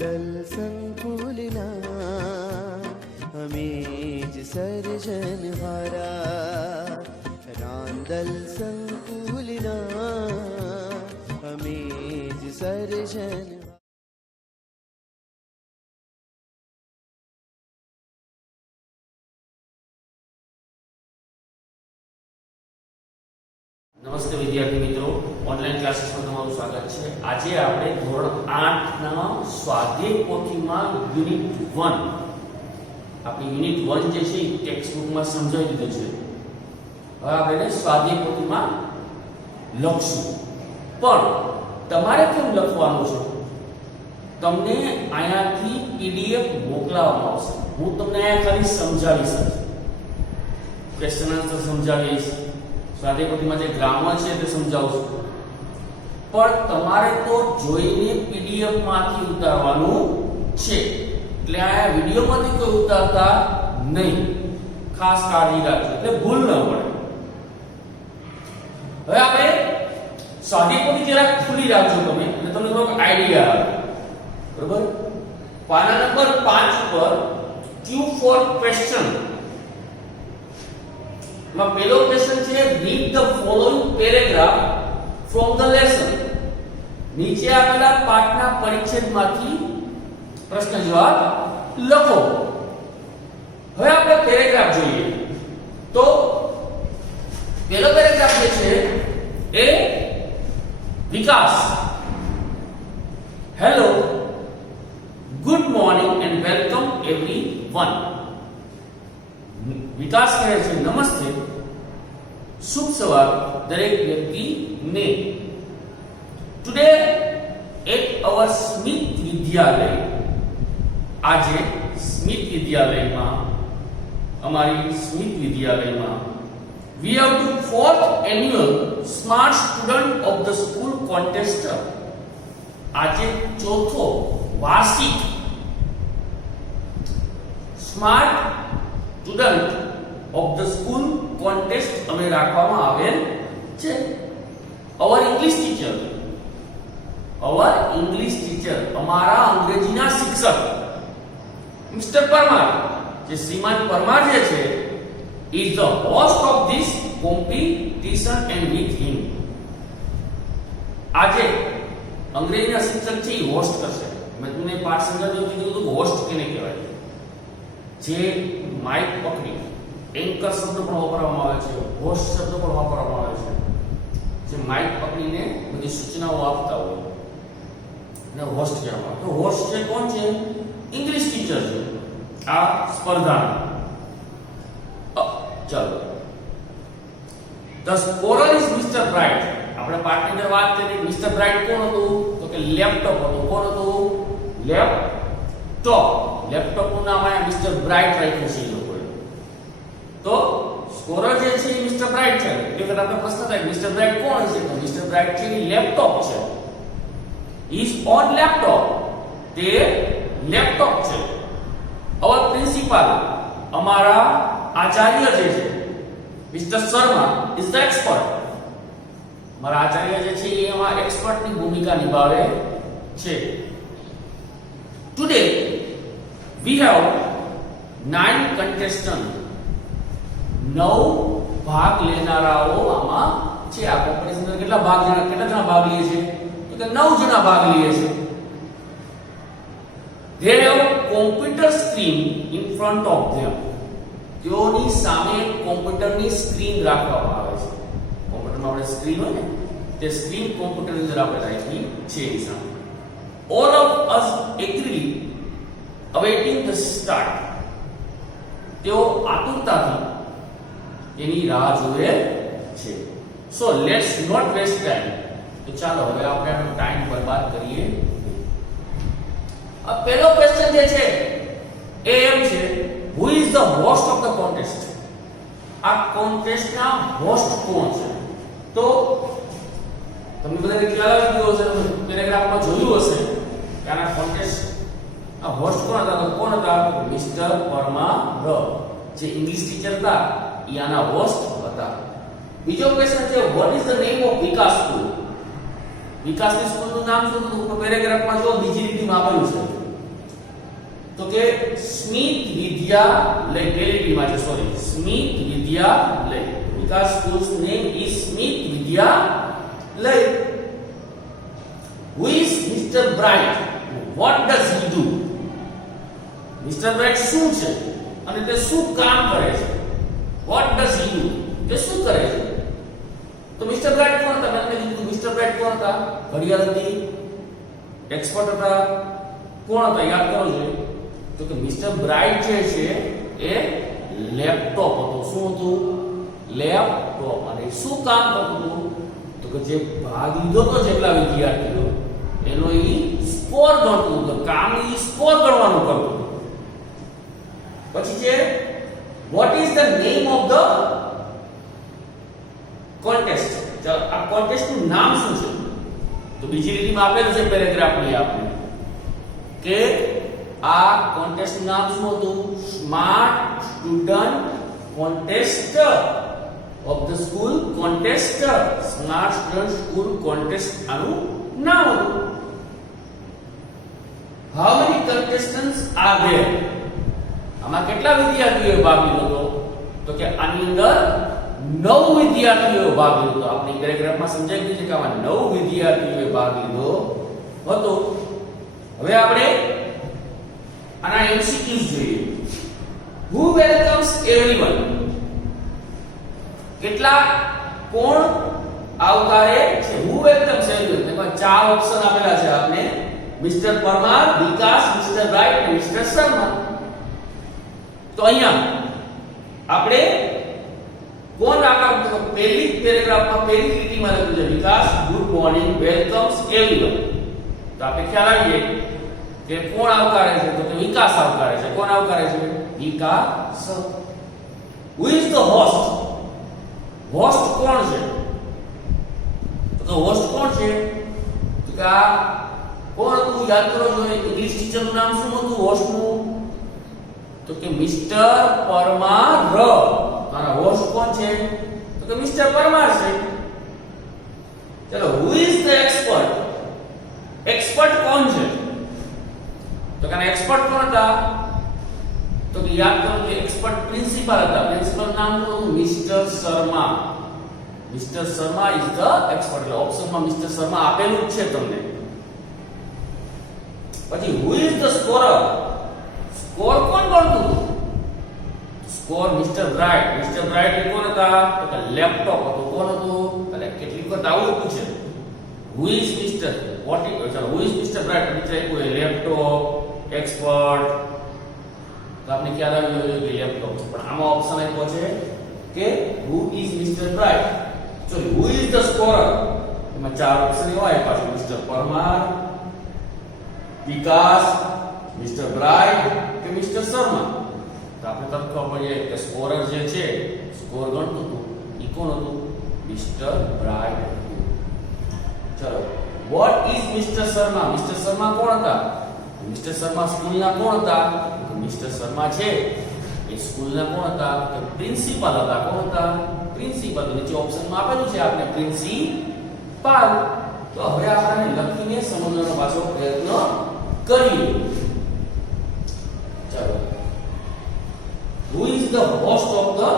રાંદલ સંકુલના અમે જ સર્જનહારા, રાંદલ સંકુલના અમે જ સર્જન. નમસ્તે વિદ્યાર્થી મિત્રો, ઓનલાઈન ક્લાસીસમાં તમારું સ્વાગત છે. આજે આપણે ધોરણ 8 ના સ્વાધ્યાય પોથીમાં યુનિટ 1, આપણી યુનિટ 1 જે છે એ ટેક્સ્ટ બુકમાં સમજાવી દીધું છે. હવે આપણે સ્વાધ્યાય પોથીમાં લખશું, પણ તમારે કેમ લખવાનું છે? તમને અહીંયાથી પીડીએફ મોકલાવવામાં આવશે. હું તમને અહીંયા ખાલી સમજાવીશ, ક્વેશ્ચન આન્સર સમજાવીશ, સ્વાધ્યાય પોથીમાં જે ગ્રામર છે તે સમજાવશું, પણ તમારે તો જોઈને પીડીએફ માંથી ઉતારવાનું છે. એટલે આ વિડીયોમાંથી કોઈ ઉતારતા નહીં, ખાસ કાળજી રાખજો એટલે ભૂલ ન પડે. હવે આપણે સ્વાધ્યાય પોથી જરાક ખુલી રાખજો તમે, એટલે તમને થોડોક આઈડિયા આવે. બરોબર? પાના નંબર 5 પર Q4 ક્વેશ્ચન માં પહેલો ક્વેશ્ચન છે, read the following paragraph from the lesson. નીચે આપેલા પાઠના પરિચ્છેદમાંથી પ્રશ્ન જવાબ લખો. હવે આપણે પેરેગ્રાફ જોઈએ તો પહેલો પેરેગ્રાફ જે છે એ Vikas, hello, good morning and welcome everyone. Vikas કહે છે, નમસ્તે, શુભ સવાર દરેક વ્યક્તિને. Today at our Smith Vidyalaya, આજે સ્મિથ વિદ્યાલયમાં, અમારી સ્મિથ વિદ્યાલયમાં, we have the 4th annual smart student of the school contest. આજે ચોથો વાર્ષિક smart student of the school contest અમે રાખવામાં આવેલ છે. our english teacher અમારા અંગ્રેજીના શિક્ષક મિસ્ટર પરમાર, જે શ્રીમાન પરમાર જે છે, is the host of this competition and with him. આજે અંગ્રેજીના શિક્ષક છે એ હોસ્ટ કરશે. મેં તમને પાઠ સમજાવ્યું કીધું હતું હોસ્ટ કેને કહેવાય, જે માઇક પકડી, એન્કર શબ્દ પણ વાપરવામાં આવે છે, હોસ્ટ શબ્દ પણ વાપરવામાં આવે છે, જે માઇક પકડીને બધી સૂચનાઓ આપતા હોય ને હોસ્ટ કહેવામાં આવે. તો હોસ્ટ છે કોણ છે? ઇંગ્લિશ ટીચર છે આ સ્પર્ધાના. ચાલો, the scorer is mister bright. આપણે પાઠની અંદર વાત કરી, મિસ્ટર બ્રાઇટ કોણ હતું? તો કે લેપટોપ હતું. કોણ હતું? લેપટોપ. લેપટોપનું નામ આ મિસ્ટર બ્રાઇટ રાખ્યું છે એ લોકોએ. તો સ્કોરર જે છે એ મિસ્ટર બ્રાઇટ છે. એટલે કે આપણે પ્રશ્ન થાય મિસ્ટર બ્રાઇટ કોણ છે? તો મિસ્ટર બ્રાઇટ છે એ લેપટોપ છે. ઇઝ ઓન લેપટોપ, તે લેપટોપ છે. અવર પ્રિન્સિપાલ, અમારા આચાર્ય જે છે, mister Sharma, is the expert. અમારા આચાર્ય જે છે એ એમાં એક્સપર્ટની ભૂમિકા નિભાવે છે. Today we have 9 contestants. 9 ભાગ લેનારાઓ આમાં છે. આ કોમ્પિટિશન અંદર કેટલા જણા ભાગ લે છે? તો કે 9 જણા ભાગ લે છે. they have computer screen in front of them. તેઓની સામે કોમ્પ્યુટરની સ્ક્રીન રાખવામાં આવે છે. કોમ્પ્યુટરમાં આપણે સ્ક્રીન હોય ને, તે સ્ક્રીન કોમ્પ્યુટરની અંદર આપણે રાખી છે એની સામે. all of us agree awaiting the start. તેઓ આતુરતાથી એની રાહ જોવે છે. so let's not waste time. તો ચાલો હવે આપણે આનો ટાઈમ બરબાદ કરીએ. આ પહેલો ક્વેશ્ચન જે છે એ એમ છે, who is the host of the contest? આ કોન્ટેસ્ટના હોસ્ટ કોણ છે? તો તમને બધાને ખ્યાલ આવી ગયો હશે, પેરેગ્રાફમાં જોયું હશે કે આના કોન્ટેસ્ટ આ હોસ્ટ કોણ હતા? તો કોણ હતા? મિસ્ટર પરમાર, જે ઇંગ્લિશ ટીચર હતા એ આના હોસ્ટ હતા. બીજો ક્વેશ્ચન છે, what is the name of Vikas school? વિકાસની સ્કૂલનું નામ શું હતું? પેરેગ્રાફમાં જો બીજી રીતમાં આપેલું છે. તો કે સ્મિત વિદ્યાલય પહેલી માં છે sorry Smit Vidyalaya Vikas schools name is Smit Vidyalaya. Who is Mr. Bright? What does he do? Mr. Bright શું છે અને તે શું કામ કરે છે? What does he do? તે શું કરે છે? તો મિસ્ટર બ્રાઇટ કોણ હતા? મેં કીધું મિસ્ટર બ્રાઇટ કોણ હતા? ઘડિયાળ હતી, એક્સપર્ટ હતા, કોણ હતા યાદ કરો જોઈએ. તો કે મિસ્ટર બ્રાઇટ જે છે એ લેપટોપ હતો. શું હતું? લેપટોપ. અને શું કામ કરતું હતું? તો કે જે ભાગ લીધો તો જેટલા વિદ્યાર્થીઓ એનો ઈ સ્કોર ગણતું હતું. કામ ઈ સ્કોર ગણવાનું કરતું હતું. પછી છે what is the name of the contest? આ કોન્ટેસ્ટ નું નામ શું છે? તો બીજી લીટીમાં આપેલું છે પેરેગ્રાફની આપણે કે આ કોન્ટેસ્ટ નું નામ શું હતું? Smart student contest of the school contest. Smart student school contest આનું નામ હતું. how many contestants are there? આમાં કેટલા વિદ્યાર્થીઓએ ભાગ લીધો હતો? તો કે આની અંદર 9 વિદ્યાર્થીઓએ ભાગ લીધો હતો. આપણી પેરેગ્રાફમાં સમજાઈ ગયું છે કે આમાં 9 વિદ્યાર્થીઓએ ભાગ લીધો હતો. હવે આપણે આના MCQs જોઈએ. who welcomes everyone? કેટલા કોણ આવકારે છે? who welcomes everyone? તેમાં ચાર ઓપ્શન આપેલા છે આપને મિસ્ટર પરમાર, વિકાસ, મિસ્ટર બ્રાઇટ અને મિસ્ટર શર્મા. તો અહીંયા આપણે કોણ આવકારે? તો પહેલી પેરેગ્રાફમાં પહેલી લીટીમાં લખ્યું છે વિકાસ ગુડ મોર્નિંગ વેલકમ્સ એવરીવન. તો આપણે ખ્યાલ આવીએ કે કોણ આવકારે છે? તો વિકાસ આવકારે છે. કોણ આવકારે છે? વિકાસ. who is the host? Host કોણ છે? તો હોસ્ટ કોણ છે? તો કે આ કોણ હતું? યાદ કરો જોઈએ. ઇંગ્લિશ ટીચરનું નામ શું હતું હોસ્ટનું? તો કે મિસ્ટર પરમાર. આના હોસ્ટ કોણ છે? તો કે મિસ્ટર પરમાર છે. ચલો who is the expert? Expert કોણ છે? તો કે આના એક્સપર્ટ કોણ હતા? તો કે યાદ કરો કે એક્સપર્ટ પ્રિન્સિપલ હતા. પ્રિન્સિપલ નામ હતું mister Sharma. Mister Sharma is the expert. એટલે ઓપ્શનમાં મિસ્ટર શર્મા આપેલું જ છે તમને. પછી who is the scorer? Score કોણ ગણતું હતું? Score mister Bright. Mister Bright એ કોણ હતા? તો કે લેપટોપ હતું. કોણ હતું? એટલે કેટલીક વખત આવું પૂછે who is Mr. what is ચલો who is Mr. Bright? નીચે કોઈ લેપટોપ એક્સપર્ટ. તો આપને ખ્યાલ આવી ગયો કે લેપટોપ છે. પણ આમાં ઓપ્શન આપ્યો છે કે who is Mr. Bright? ચલો who is the scorer? એમાં ચાર ઓપ્શન એવા આપ્યા છે મિસ્ટર પરમાર, વિકાસ, મિસ્ટર બ્રાઇટ કે મિસ્ટર શર્મા. તો આપણે તરત ખબર પડી જાય કે સ્કોરર જે છે સ્કોર ગણતું હતું ઈ કોણ હતું? Mister bright. ચલો what is Mr. Sharma? Mister Sharma કોણ હતા? મિસ્ટર શર્મા સ્કૂલના કોણ હતા? મિસ્ટર શર્મા છે એ સ્કૂલના કોણ હતા? કે પ્રિન્સિપલ હતા. કોણ હતા? પ્રિન્સિપલ. નીચે ઓપ્શનમાં આપેલું છે આપણે પ્રિન્સિપલ. તો હવે આપણે લખીને સમજવાનો પાછો પ્રયત્ન કરીએ. ચાલો who is the host of the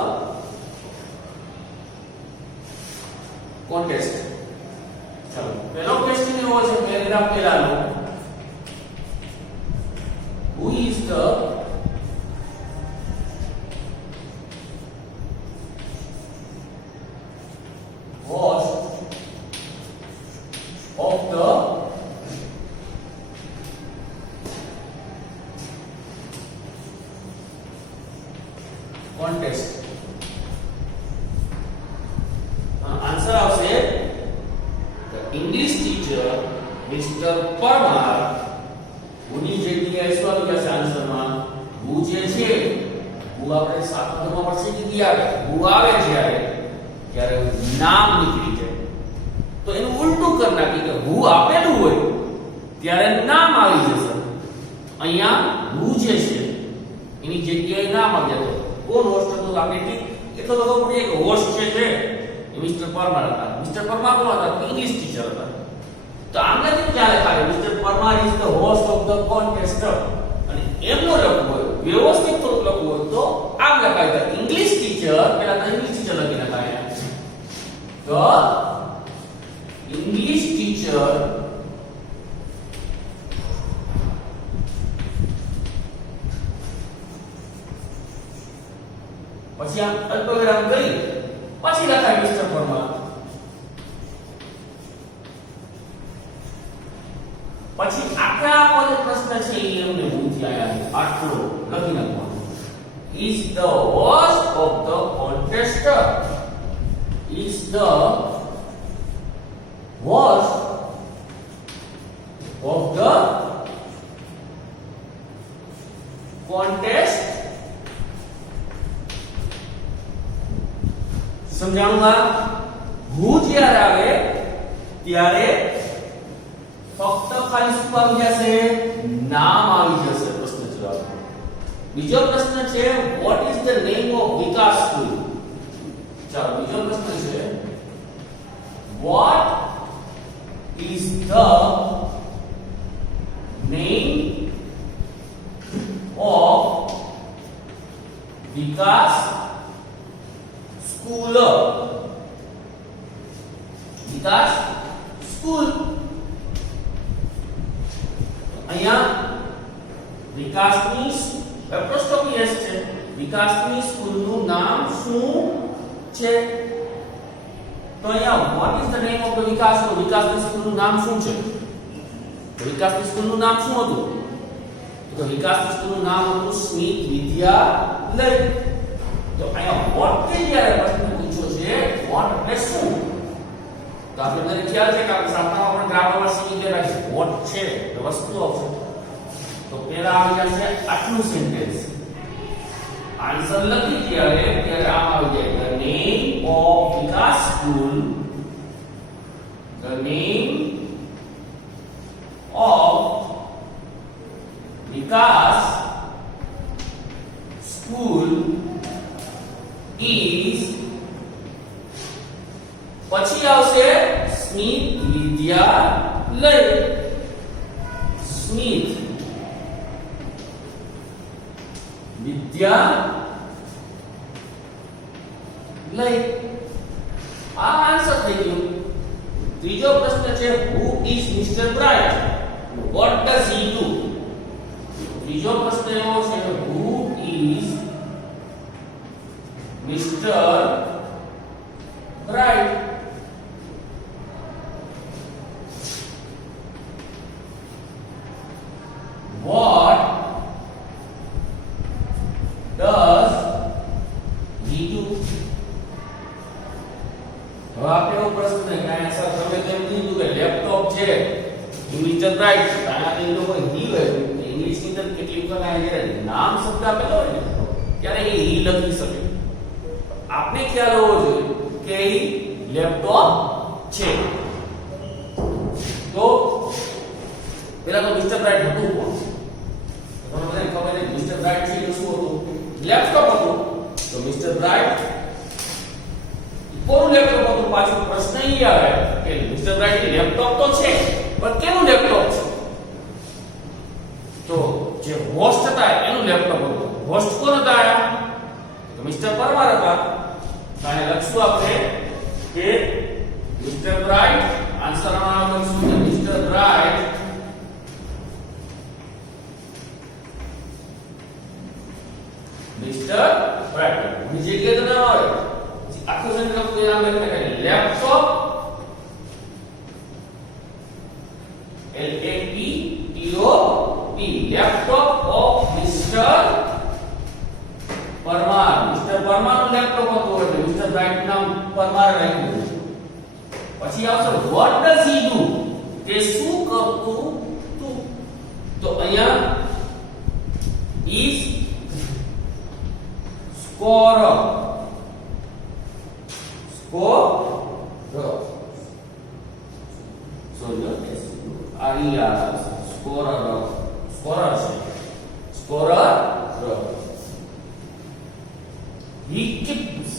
contest? ચાલો પહેલો ક્વેશ્ચન એવો છે પેરેગ્રાફ પહેલાનો who is the host of the contest? Answer આવશે the English teacher Mr. Parmar. ઉની જગ્યાએ શું આવી જશે આન્સરમાં? હું જે છે હું આપણે સાતમા વર્ષે કીધી આવે હું આવે જ્યારે નામ નીકળી જાય તો એનું ઉલટું કરી નાખી કે હું આપેલું હોય ત્યારે નામ આવી જશે. અહીંયા હું જે છે એની જગ્યાએ નામ આવી જશે. કોણ હોસ્ટ હતું? આપણે ઠીક એટલો તો ખબર પડી કે હોસ્ટ છે એ મિસ્ટર પરમાર હતા. મિસ્ટર પરમાર કોણ હતા? ઇંગ્લિશ ટીચર હતા. તો આમને કેમ ચાલે ખાલી mister Parmar is the host of the contest અને એમનો લખવું હોય, વ્યવસ્થિત થોડું લખવું હોય તો આમ લખાય છે. ઇંગ્લિશ ટીચર, પહેલા તો ઇંગ્લિશ ટીચર લખી નખાય. તો ઇંગ્લિશ ટીચર પછી આમ અલ્પવિરામ કરી પછી લખાય મિસ્ટર પરમાર. પછી આખા આપણો પ્રશ્ન છે એ એમને ભૂલથી આયા આટલો લખી નાખવાનો. Is the worst of the contester. Is the worst of the contest. સમજાણું? હું જ્યારે આવે ત્યારે ફક્ત ખાલી શું આવી જશે? નામ આવી જશે પ્રશ્ન જવાબ. બીજો પ્રશ્ન છે what is the name of Vikas school. ચાલો બીજો પ્રશ્ન છે what is the name of Vikas school. Vikas school. અહીંયા વિકાસની એપ્રોસ્ટ્રોફી એસ છે. વિકાસની સ્કૂલનું નામ શું છે? તો અહીંયા what is the name of the Vikas school. વિકાસની સ્કૂલનું નામ શું છે? તો વિકાસની સ્કૂલનું નામ શું હતું? તો વિકાસની સ્કૂલનું નામ હતું સ્મિત વિદ્યાલય. તો અહીંયા what કે જ્યારે પ્રશ્ન પૂછ્યો છે what એટલે શું? તો આપણે મને ખ્યાલ છે કે આપણે સાતમામાં પણ ગ્રામરમાં શીખી ગયા છે what છે તો વસ્તુ આવશે. તો પહેલા આવી જશે આટલું સેન્ટેન્સ. આન્સર લખી ત્યારે આમ આવી જાય the name of Vikas school. The name of Vikas school is પછી આવશે સ્મિત વિદ્યાલય. સ્મિત વિદ્યાલય. આ આન્સર થઈ ગયો. ત્રીજો પ્રશ્ન છે who is Mr. Bright. What does he do. ત્રીજો પ્રશ્ન એવો છે who is Mr. Bright. What does he do. હવે આપણે એવો પ્રશ્ન નહીં કે આન્સર તમે તેમ કીધું કે લેપટોપ છે મિસ્ટર બ્રાઇટ. આના એ લોકો હી હોય ઇંગ્લિશ ની અંદર કેટલી વખત આ જ્યારે નામ શબ્દ આપેલો હોય ને ત્યારે એ હી લખી શકે. આપને ખ્યાલ હોવો જોઈએ કે એ લેપટોપ છે. તો પેલા તો મિસ્ટર બ્રાઇટ હતું કોણ? તમને બધાને ખબર છે મિસ્ટર બ્રાઇટ છે એ શું હતું? લેપટોપ હતું. તો મિસ્ટર બ્રાઇટ કોનું લેપટોપ હતું? પાછો પ્રશ્ન એ આવે કે મિસ્ટર બ્રાઇટ લેપટોપ તો છે પણ કેનું લેપટોપ છે? તો જે હોસ્ટ હતા એનું લેપટોપ હતું. હોસ્ટ કોણ હતા? તો મિસ્ટર પરમાર હતા. અને લખશું આપણે કે મિસ્ટર બ્રાઇટ. આન્સર માં લખશું કે મિસ્ટર બ્રાઇટ મિસ્ટર બ્રાઇટ. બીજી જગ્યાએ તો ના હોય. આખું સેન્ટેન્સ લખવું નામ લખી નાખે laptop LAPTOP laptop of mister Parmar. Mister Parmar નું લેપટોપ હતું એટલે મિસ્ટર બ્રાઇટ નામ પરમાર રાખ્યું. પછી આવશે what does he do. તે શું કરતું તું? તો અહીંયા is scorer. Scorer. He keeps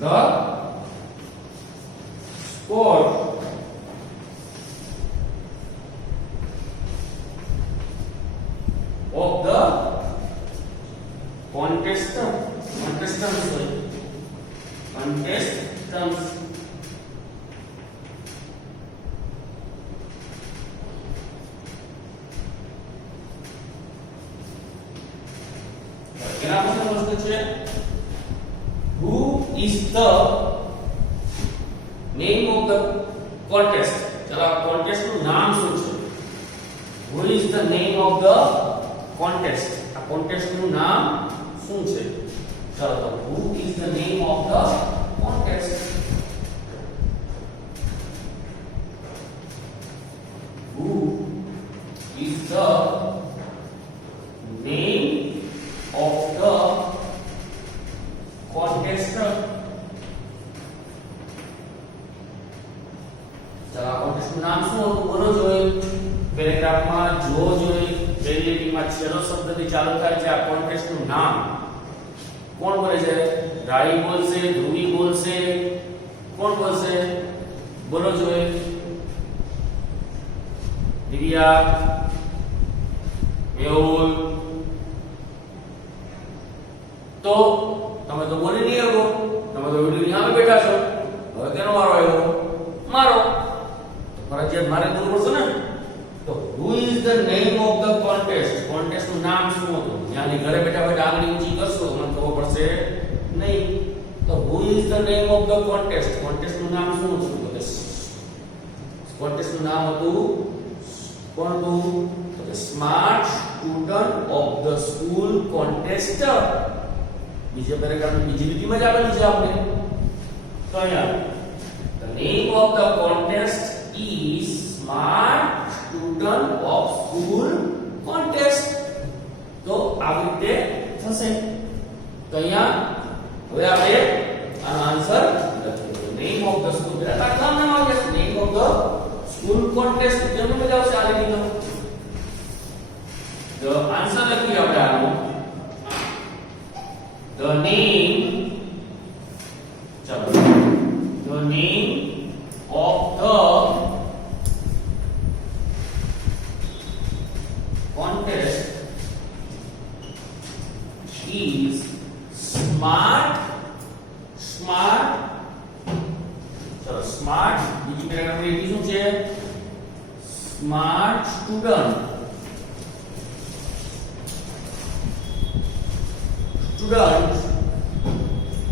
the contestants એના પછી પ્રશ્ન છે who is the name of the contest ચલો કોન્ટેસ્ટ નું નામ શું છે who is the name of the contest આ કોન્ટેસ્ટ નું નામ શું છે ચલો તો who is the name of the contest who is the name of the contestant ચલો કોન્ટેસ્ટ નું નામ શું હતું બોલો જોઈએ પેરેગ્રાફમાં જો જોઈએ પહેલી લીટીમાં છેલ્લો શબ્દથી ચાલુ થાય છે આ કોન્ટેસ્ટ નું નામ કોણ બોલે છે રાઈ બોલશે ધ્રુવી બોલશે કોણ બોલશે બોલો જોઈએ દિવ્યા મેહુલ તો તમે તો બોલી નહીં શકો તમે તો વિડિયોની સામે બેઠા છો હવે કેનો વારો આવ્યો મારો તો ફરજિયાત મારે બોલવું પડશે ને તો who is the name of the contest contest નું નામ શું હતું યાની ઘરે બેઠા બેઠા આંગળી ઊંચી કરશો મને ખબર પડશે નહીં તો who is the name of the contest contest નું નામ શું હતું તો કે કોન્ટેસ્ટ નું નામ હતું કોણ હતું તો કે smart student of the school contester બીજે પેરેગ્રાફની બીજી લીટીમાં જ આપેલું છે આપણે તો અહીંયા the name of the contest is smart student of school contest તો આવી રીતે થશે તો અહીંયા હવે આપણે આનો આન્સર લખીએ name of the school બેટા નામ નામ આવે છે name of the school contest કેમ મજા આવશે આ લીટીનો તો આન્સર લખીએ આપણે આનો the name chalo the name of the contest is smart chalo smart બીજી પેરેગ્રાફ ની શું છે smart student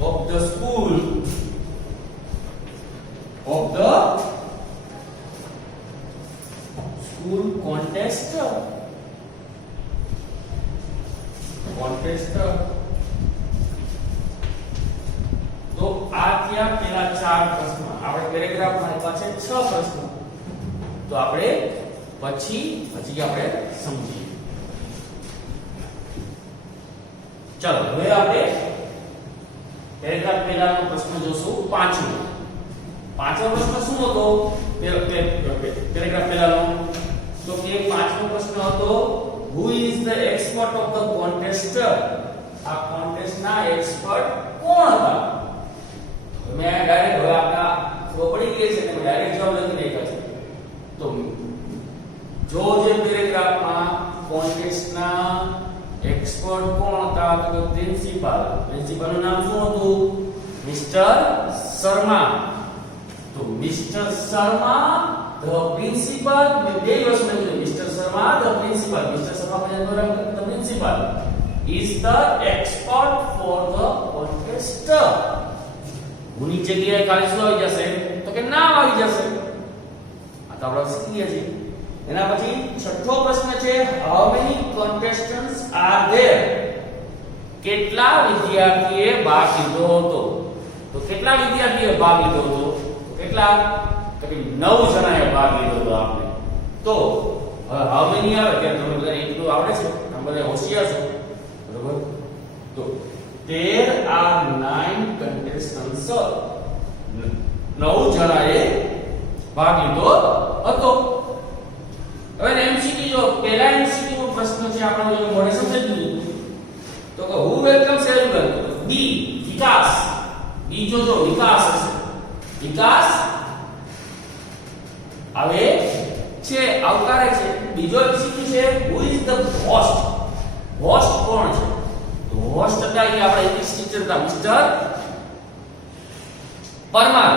of the school contester તો આ થયા પેલા ચાર પ્રશ્ન આપણે પેરેગ્રાફમાં આપ્યા છે 6 પ્રશ્નો તો આપણે પછી આપણે સમજીએ ચાલો હવે આપણે પેરેગ્રાફ પહેલાનો પ્રશ્ન જોશું પાંચમો પ્રશ્ન શું હતો પેરેગ્રાફ પહેલાનો તો કે પાંચમો પ્રશ્ન હતો who is the expert of the contester આ કોન્ટેસ્ટ ના એક્સપર્ટ કોણ હતા મેં ડાયરેક્ટ હવે આપના ખબર પડી ગઈ છે કે ડાયરેક્ટ જવાબ લખી નાખ્યો છે તો જો જે પેરેગ્રાફમાં કોન્ટેસ્ટ ના એક્સપર્ટ કોણ હતા તો પ્રિન્સિપાલ નું નામ શું હતું મિસ્ટર શર્મા તો મિસ્ટર શર્મા ધ પ્રિન્સિપાલ મેં બે વસ્તુ લખ્યું mister Sharma the principal mister Sharma the principal is the expert for the contester હું ની જગ્યાએ ખાલી શું આવી જશે તો કે નામ આવી જશે આ તો આપણે શીખી ગયા છીએ એના પછી છઠ્ઠો પ્રશ્ન છે how many contestants are there કેટલા વિદ્યાર્થીએ ભાગ લીધો હતો તો કેટલા વિદ્યાર્થીએ ભાગ લીધો હતો તો કેટલા તો કે 9 જણાએ ભાગ લીધો હતો આપણે તો how many આવે કે તમને બધાને એટલું આવડે છે તમે બધા હોશિયાર છો બરોબર તો there are 9 contestants 9 જણાએ ભાગ લીધો હતો હવે એમસીક્યુ જો પહેલા એમસીક્યુ નો પ્રશ્ન છે આપણે જો મોડે સમજી લીધું તો કે who welcomes everyone બી વિકાસ બી જો વિકાસ હશે વિકાસ હવે છે આવકારે છે બીજો એમસીક્યુ છે who is the host host કોણ છે તો હોસ્ટ હતા એ આપણા ઇંગ્લિશ ટીચર હતા મિસ્ટર પરમાર.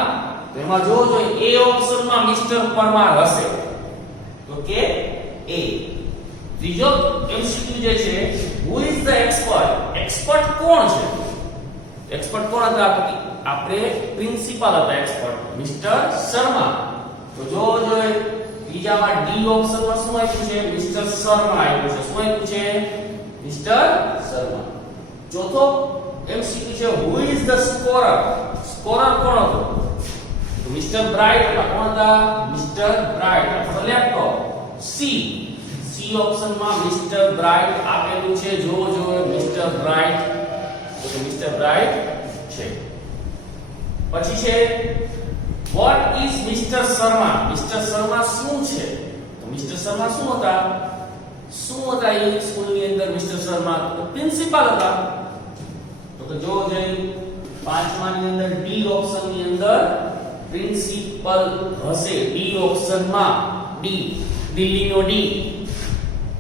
તો એમાં જોવો જોઈએ એ ઓપ્શનમાં મિસ્ટર પરમાર હશે, તો કે એ. ત્રીજો એમસીક્યુ જે છે, હુ ઇઝ ધ એક્સપર્ટ? એક્સપર્ટ કોણ છે? એક્સપર્ટ કોણ હતા? આપણે પ્રિન્સિપાલ હતા એક્સપર્ટ મિસ્ટર શર્મા. તો જોવો જોઈએ બીજામાં ડી ઓપ્શનમાં શું આપ્યું છે? મિસ્ટર શર્મા આપ્યું છે. શું આપ્યું છે? મિસ્ટર શર્મા. ચોથો એમસીક્યુ છે, હુ ઇઝ ધ સ્કોરર? સ્કોરર કોણ હતો? તો મિસ્ટર બ્રાઇટ હતા. કોણ હતા? મિસ્ટર બ્રાઇટ અથવા લેપટોપ. સી ઓપ્શનમાં મિસ્ટર બ્રાઇટ આપેલું છે. જોવો જોઈએ મિસ્ટર બ્રાઇટ, તો મિસ્ટર બ્રાઇટ છે. પછી છે what is mister Sharma? Mister Sharma શું છે? તો મિસ્ટર શર્મા શું હતા? શું હતા એ સ્કૂલની અંદર મિસ્ટર શર્મા? તો પ્રિન્સિપાલ હતા. તો જોવો જોઈએ પાંચમાની અંદર ડી ઓપ્શનની અંદર પ્રિન્સિપલ હશે. ડી ઓપ્શનમાં ડી, દિલ્હીનો ડી,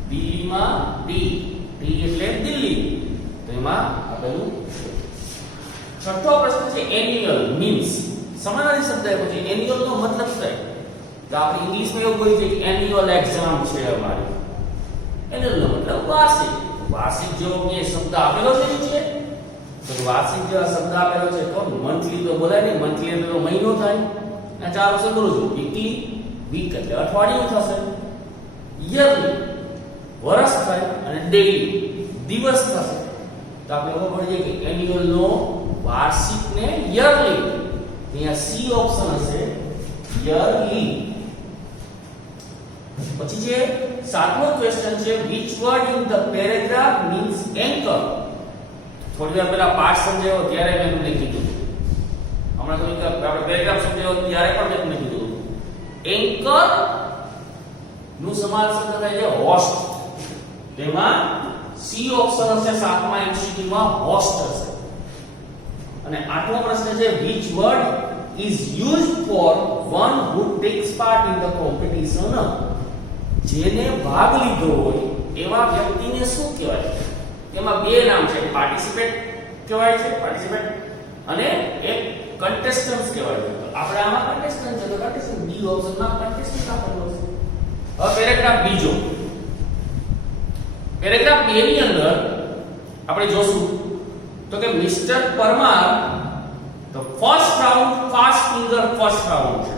દિલ્હીમાં ડી, ડી એટલે દિલ્હી, તો એમાં આપેલું. છઠ્ઠો પ્રશ્ન છે એન્યુઅલ મીન્સ. સમાનાર્થી શબ્દ આપ્યો છે. એન્યુઅલ નો મતલબ શું થાય? તો આપણે ઇંગ્લિશમાં એવું બોલીએ છીએ કે એન્યુઅલ એક્ઝામ છે અમારી. એન્યુઅલ નો મતલબ વાર્ષિક. વાર્ષિક જેવો કે શબ્દ આપેલો છે નીચે, તો વાર્ષિક જેવો શબ્દ આપેલો છે. તો મંથલી તો બોલાય નહીં, મંથલી એટલે તો મહિનો થાય. આ ચાર વસ્તુ બોલું છું. વીકલી, વીક એટલે અઠવાડિયું થશે. યરલી વર્ષ થાય, અને ડેઈલી દિવસ થશે. તો આપણે ખબર પડી જાય કે એન્યુઅલ નો વાર્ષિક ને યરલી. અહીંયા સી ઓપ્શન હશે, યરલી. પછી છે સાતમો ક્વેશ્ચન છે, which word in the paragraph means anchor? થોડી વાર પહેલા પાઠ સમજાવ્યો ત્યારે મેં તમને કીધું, હમણાં થોડીક આપણે પેરેગ્રાફ સમજાવ્યો ત્યારે પણ મેં તમને કીધું, એન્કર નું સમાન શબ્દ થાય છે હોસ્ટ. તેમાં સી ઓપ્શન હશે સાતમા એમસીક્યુ માં હોસ્ટ હશે. અને આઠમો પ્રશ્ન છે, which word is used for one who takes part in the competition? જેને ભાગ લીધો હોય એવા વ્યક્તિને શું કહેવાય? તેમાં બે નામ છે, પાર્ટિસિપેટ કહેવાય છે, પાર્ટિસિપેટ, અને એક કન્ટેસ્ટન્ટ્સ કહેવાય છે. તો આપણે આમાં કન્ટેસ્ટન્ટ છે, તો કન્ટેસ્ટન્ટ બી ઓપ્શનમાં કન્ટેસ્ટન્ટ આપેલો છે. હવે પેરેગ્રાફ બીજો, પેરેગ્રાફ 2 ની અંદર આપણે જોશું તો કે મિસ્ટર પરમાર તો first round fast finger first round છે.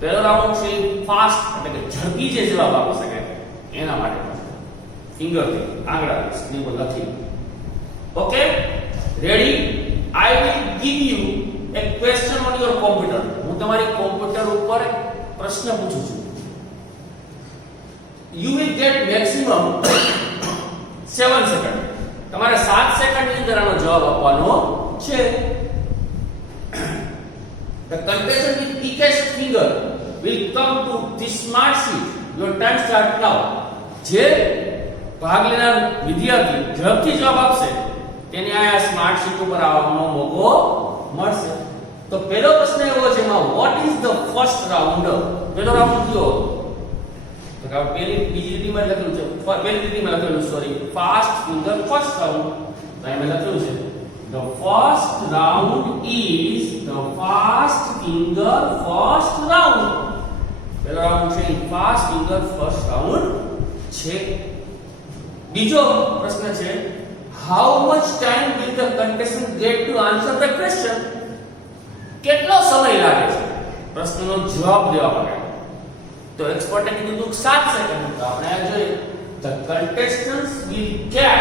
પહેલો રાઉન્ડ છે ફાસ્ટ એટલે કે ઝડપી જે જવાબ આપી શકે એના માટે ફિંગર થી આંગળા સ્ક્રીન પર લખી. Okay, ready? I will give you a question on your computer. હું તમારી કોમ્પ્યુટર ઉપર પ્રશ્ન પૂછું છું. You will get maximum 7 second. તમારે 7 સેકન્ડની અંદર આનો જવાબ આપવાનો છે. The contestant with thickest finger will come to this smart sheet. Your time start now. જે ભાગ લેનાર વિદ્યાર્થી ઝડપથી જવાબ આપશે તેને આ સ્માર્ટ શીટ ઉપર આવવાનો મોકો મળશે. તો પહેલો પ્રશ્ન એવો છે એમાં what is the first round? પહેલો રાઉન્ડ કયો? તો કે પહેલી બીજી લીટીમાં લખેલું છે, પહેલી લીટીમાં લખેલું sorry fast finger first round. તો એમાં લખેલું છે the first round is the fast finger first round. પહેલો રાઉન્ડ છે ફાસ્ટ ફિંગર ફર્સ્ટ રાઉન્ડ છે. બીજો પ્રશ્ન છે how much time will the contestant get to answer the question? કેટલો સમય લાગે છે પ્રશ્નનો જવાબ દેવા માટે? તો એક્સપર્ટે કીધું 7 સેકન્ડ. તો આપણે આ જોઈએ the contestants will get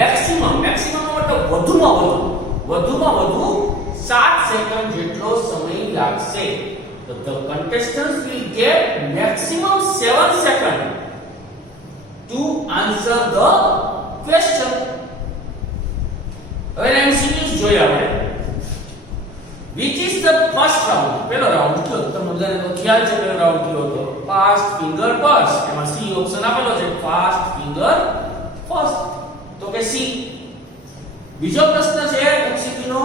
maximum મતલબ વધુમાં વધુ 7 સેકન્ડ જેટલો સમય લાગશે. તો the contestants will get maximum 7 seconds to answer the question. હવે એમસીક્યુઝ જોઈએ આપણે. which is the first round? પહેલો રાઉન્ડ કયો? તમને બધાને તો ખ્યાલ છે પહેલો રાઉન્ડ કયો હતો? Fast finger first. એમાં સી ઓપ્શન આપેલો છે ફાસ્ટ ફિંગર ફર્સ્ટ, તો કે સી. બીજો પ્રશ્ન છે એમસીક્યુ નો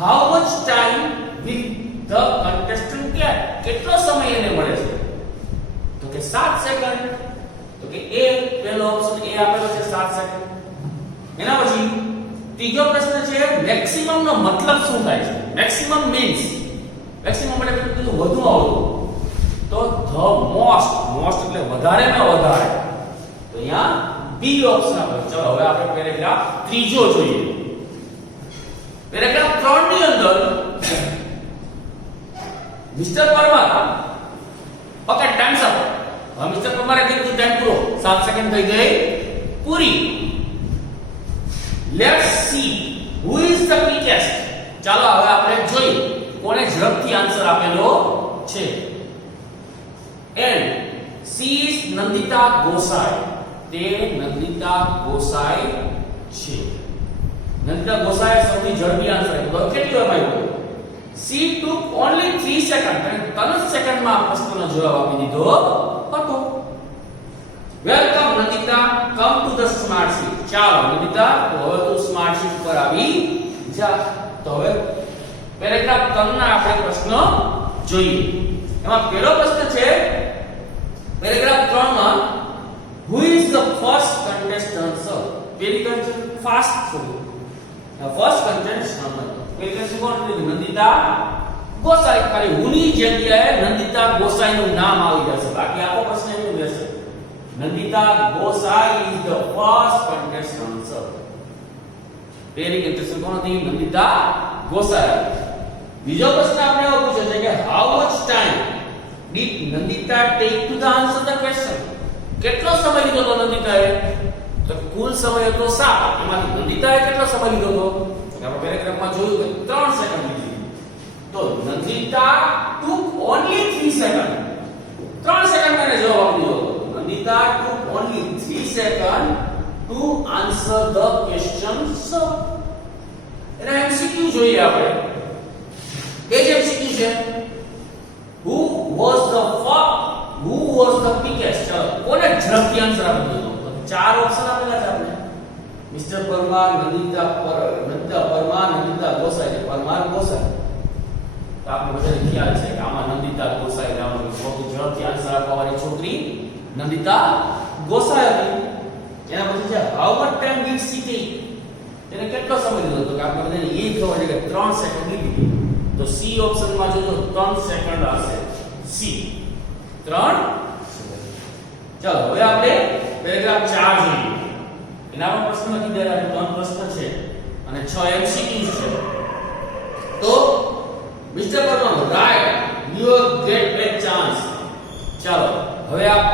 how much time will the contestant get? કેટલો સમય એને મળે છે? તો કે 7 સેકન્ડ. તો કે એ પહેલો ઓપ્શન એ આપેલો છે 7 સેકન્ડ. એના પછી ત્રીજો પ્રશ્ન છે મેક્સિમમ નો મતલબ શું થાય છે? મેક્સિમમ મીન્સ મેક્સિમમ એટલે કીધું વધુમાં વધુ. તો ધ મોસ્ટ એટલે વધારેમાં વધારે. તો અહીંયા બી ઓપ્શન આપણે. ચલો હવે આપણે પેરેગ્રાફ ત્રીજો જોઈએ. પેરેગ્રાફ 3 ની અંદર mister Parmar okay time's up. હવે મિસ્ટર પરમારે કીધું ટાઈમ પૂરો, 7 સેકન્ડ થઈ ગઈ પૂરી. Let's see who is the quickest. ચાલો હવે આપણે જોઈએ કોણે ઝડપથી આન્સર આપેલો છે. And she is Nandita Gosai. તે નંદિતા ગોસાઈ છે. નંદિતા ગોસાઈ સૌથી ઝડપી આન્સર આપ્યો. કેટલી વાર આવ્યો? She took only 3 second. અને 3 સેકન્ડમાં પ્રશ્નનો જવાબ આપી દીધો હતો. Welcome Nandita, come to the smart sheet. ચાલો નંદિતા, તો હવે તું સ્માર્ટ શીટ પર આવી જા. તો હવે પેરેગ્રાફ 3 ના આપણે પ્રશ્ન જોઈએ. એમાં પહેલો પ્રશ્ન છે પેરેગ્રાફ 3 માં who is the first contestant? sir very fast થોડું. ફર્સ્ટ કન્ટેસ્ટન્ટ પેરેગ્રાફ કોણ છે? નંદિતા ગોસાઈ. ખાલી હુની જગ્યાએ નંદિતા ગોસાઈ નું નામ આવી જશે. બાકી આખો પ્રશ્ન એવો રહેશે. Nandita Gosai is the first contestant. sir very interesting. કોણ હતી? નંદિતા ગોસાઈ. બીજો પ્રશ્ન આપણે એવો પૂછ્યો છે કે how much time did Nandita take to the answer the question? કેટલો સમય લીધો તો નંદિતાએ? તો કુલ સમય હતો 7. એમાંથી નંદિતાએ કેટલો સમય લીધો તો? આપણે પેરેગ્રાફમાં જોયું કે 3 સેકન્ડ લીધી. તો Nandita took only 3 second. 3 second મને જવાબ આપી દીધો. Nandita took only 3 second to answer the question. So એના MCQ જોઈએ આપણે. એ જે MCQ છે who was the quickest. ચલો કોને ઝડપથી આન્સર આપી દીધો? તો 4 ઓપ્શન આપેલા છે આપણે. મિસ્ટર પરમાર, નંદિતા પરમાર, નંદિતા ગોસાઈ. પરમાર ગોસાઈ. તો આપણે બધાને ખ્યાલ છે કે આમાં નંદિતા ગોસાઈ નામની સૌથી ઝડપથી આન્સર આપવા વાળી છોકરી નંદિતા ગોસાઈ હતી. એના પછી છે how much time did she take. એને કેટલો સમય લીધો? તો કે આપણે બધાને એ ખબર છે કે 3 સેકન્ડ લીધી. તો સી ઓપ્શનમાં જોજો 3 સેકન્ડ આવશે. C 3 second. ચાલો હવે આપણે પેરેગ્રાફ 4 જોઈએ. એના પર પ્રશ્ન નથી દીધા. 3 પ્રશ્ન છે અને 6 MCQ છે. તો mister Parmar right you get back chance. ચાલો હવે આપ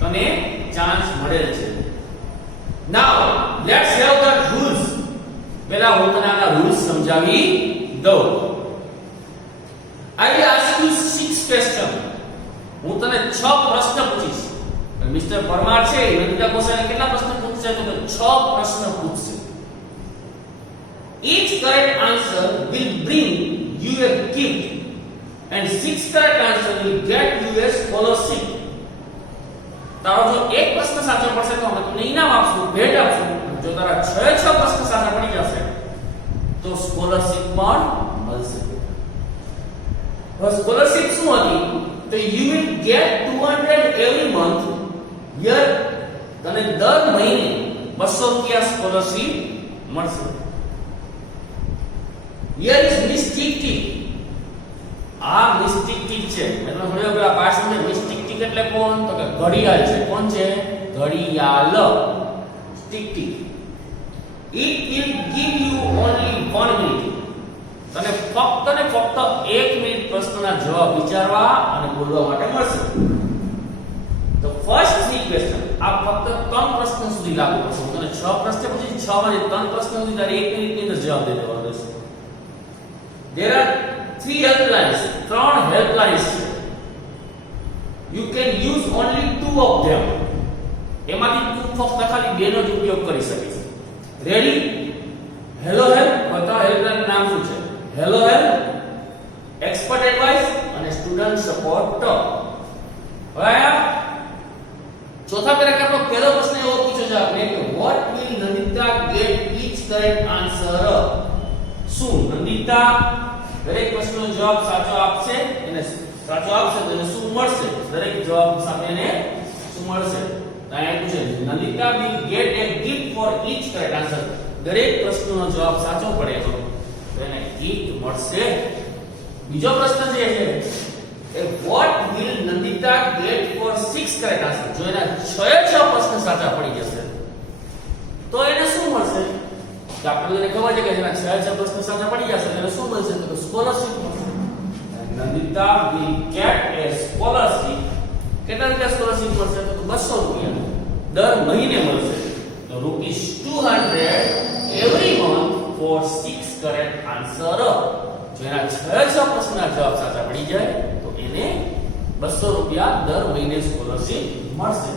તને ચાન્સ મળેલ છે. નાઉ લેટ્સ હેવ ધ રૂલ્સ. પહેલા હું તને આના રૂલ્સ સમજાવી દઉં. I will ask you 6 question. હું તને 6 પ્રશ્ન પૂછીશ. મિસ્ટર પરમાર છે નંદિતા ગોસાઈને કેટલા પ્રશ્ન પૂછશે? તો 6 પ્રશ્ન પૂછશે. Each correct answer will bring you a gift and 6 correct answer will get you a scholarship. તારો જો એક પ્રશ્ન સાચો પડશે તો અમે તમને ઇનામ આપશું, ભેટ આપશું. જો તારા 6 પ્રશ્ન સાચા પડી જશે તો સ્કોલરશિપ પણ મળશે. હવે સ્કોલરશિપ શું હતી? તો you will get 200 every month. Year તને દર મહિને 200 રૂપિયા સ્કોલરશિપ મળશે. Here is mistake tick. આ મિસ્ટિક ટીક છે. મેં તમને થોડી વાર પાસ સમજે. મિસ્ટિક ટીક એટલે કોણ? તો કે ઘડિયાળ છે. કોણ છે? ઘડિયાળ. Tick tick. It will give you only 1 minute. તને ફક્ત ને ફક્ત 1 મિનિટ પ્રશ્નના જવાબ વિચારવા અને બોલવા માટે મળશે. તો ફર્સ્ટ 3 ક્વેશ્ચન આ ફક્ત 3 પ્રશ્નો સુધી લાગુ પડશે. હું તને 6 પ્રશ્ન પૂછી 6 માંથી 3 પ્રશ્નો સુધી તારે 1 મિનિટની અંદર જવાબ દઈ દેવાનો રહેશે. There are 3 helplines. 3 helplines છે. You can use only 2 of them. એમાંથી તું ફક્ત ખાલી 2 નો જ ઉપયોગ કરી શકીશ. રેડી? Hello help. બતા હેલ્પલાઇન નામ શું છે? હેલો હેલ્પ, એક્સપર્ટ એડવાઇસ અને સ્ટુડન્ટ સપોર્ટ. હવે ચોથા પેરેગ્રાફનો પહેલો પ્રશ્ન એવો પૂછ્યો છે આપણે કે what will Nandita get each correct answer? શું નંદિતા દરેક પ્રશ્નનો જવાબ સાચો આપશે? એને સાચો આપશે તો એને શું મળશે? દરેક જવાબ સામે એને શું મળશે? તો અહીંયા પૂછે Nandita will get a gift for each correct answer. દરેક પ્રશ્નનો જવાબ સાચો પડે તો એને ગિફ્ટ મળશે. બીજો પ્રશ્ન જે છે એ what will Nandita get for 6 correct answer? જો એના 6 પ્રશ્ન સાચા પડી જશે તો એને શું મળશે? તો આપણને ખબર છે કે જેના 6 પ્રશ્ન સાચા પડી જશે એને શું મળશે? તો સ્કોલરશિપ મળશે. Nandita will get a scholarship. કેટલા રૂપિયા સ્કોલરશિપ મળશે? તો 200 રૂપિયા દર મહિને મળશે. તો ₹200 every month for 6 correct answer. જો એના 6 પ્રશ્નના જવાબ સાચા પડી જાય તો એને 200 રૂપિયા દર મહિને સ્કોલરશિપ મળશે.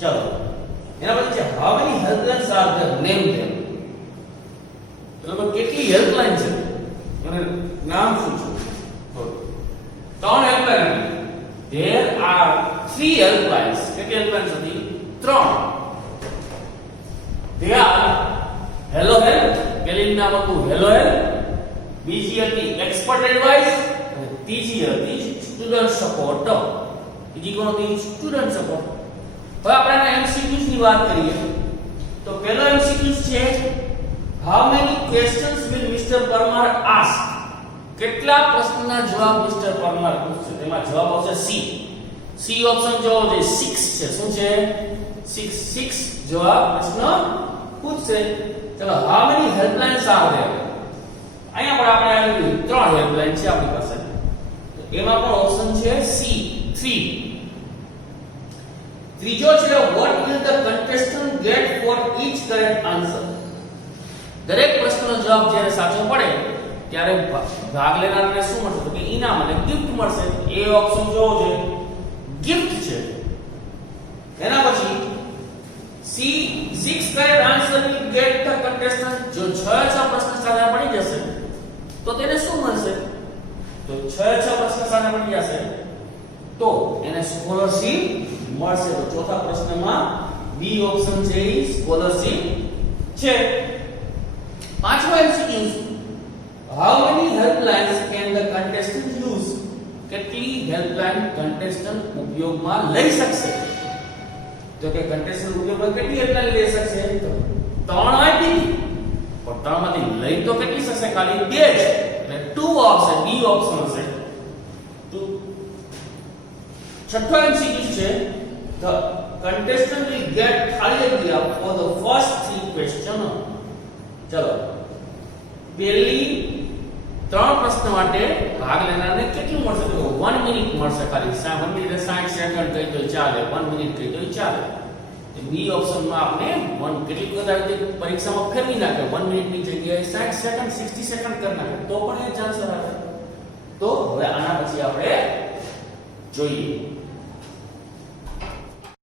ચલો એના પછી છે how many helplines are there? name them. એટલે કેટલી હેલ્પલાઇન છે અને નામ શું છે? ત્રણ હેલ્પલાઇન હતી. there are 3 helplines. કેટલી હેલ્પલાઇન્સ હતી? 3. they are hello help. પહેલી નામ હતું hello help. બીજી હતી expert advice અને ત્રીજી હતી student support. બીજી કોણ હતી? student support. હવે આપણે MCQs ની વાત કરીએ તો પહેલો MCQ છે how many questions will Mr. Parmar ask? કેટલા પ્રશ્નના જવાબ મિસ્ટર પરમાર પૂછશે? તેમાં જવાબ આવશે સી ઓપ્શન જો છે 6 છે. શું છે? 6 જવાબ પ્રશ્ન પૂછશે. ચલો how many helplines are there? અહીંયા પણ આપણે આવી 3 હેલ્પલાઇન છે આપણી પાસે. એમાં પણ ઓપ્શન છે સી 3. ત્રીજો છે what will the contestant get for each correct answer? દરેક પ્રશ્નનો જવાબ જ્યારે સાચો પડે ત્યારે ભાગ લેનારને શું મળશે? તો કે ઇનામ અને ગિફ્ટ મળશે. એ ઓપ્શન જોવો છે ગિફ્ટ છે. એના પછી C 6 correct answer will get the contestant. જો 6 પ્રશ્ન સાચા પડી જશે તો તેને શું મળશે? તો 6 પ્રશ્ન સાચા પડી જશે તો એને સ્કોલરશિપ મળશે. તો ચોથા પ્રશ્નમાં બી ઓપ્શન છે એ સ્કોલરશિપ છે. પાંચમો MCQ how many helplines can the contestant use? કેટલી હેલ્પલાઇન contestant ઉપયોગમાં લઈ શકશે? તો કે contestant ઉપયોગમાં કેટલી હેલ્પલાઇન લઈ શકશે? તો 3 આપી પણ 3 માંથી લઈ તો કેટલી શકશે? ખાલી 2 જ. એટલે 2 આવશે. બી ઓપ્શન હશે 2. છઠ્ઠો MCQ છે the contestant will get ખાલી જગ્યા for the first 3 question. ચલો પહેલી 3 પ્રશ્ન માટે ભાગ લેનારને કેટલું મળશે? તો 1 મિનિટ મળશે. ખાલી 1 મિનિટ 60 સેકન્ડ કહી તો ચાલે, 1 મિનિટ કહી તો ચાલે. બી ઓપ્શનમાં આપણે 1 કેટલી કદાચ પરીક્ષામાં ફેરવી નાખે 1 મિનિટની જગ્યાએ 60 સેકન્ડ 60 સેકન્ડ કરી નાખે તો પણ એ ચાન્સ આવે. તો હવે આના પછી આપણે જોઈએ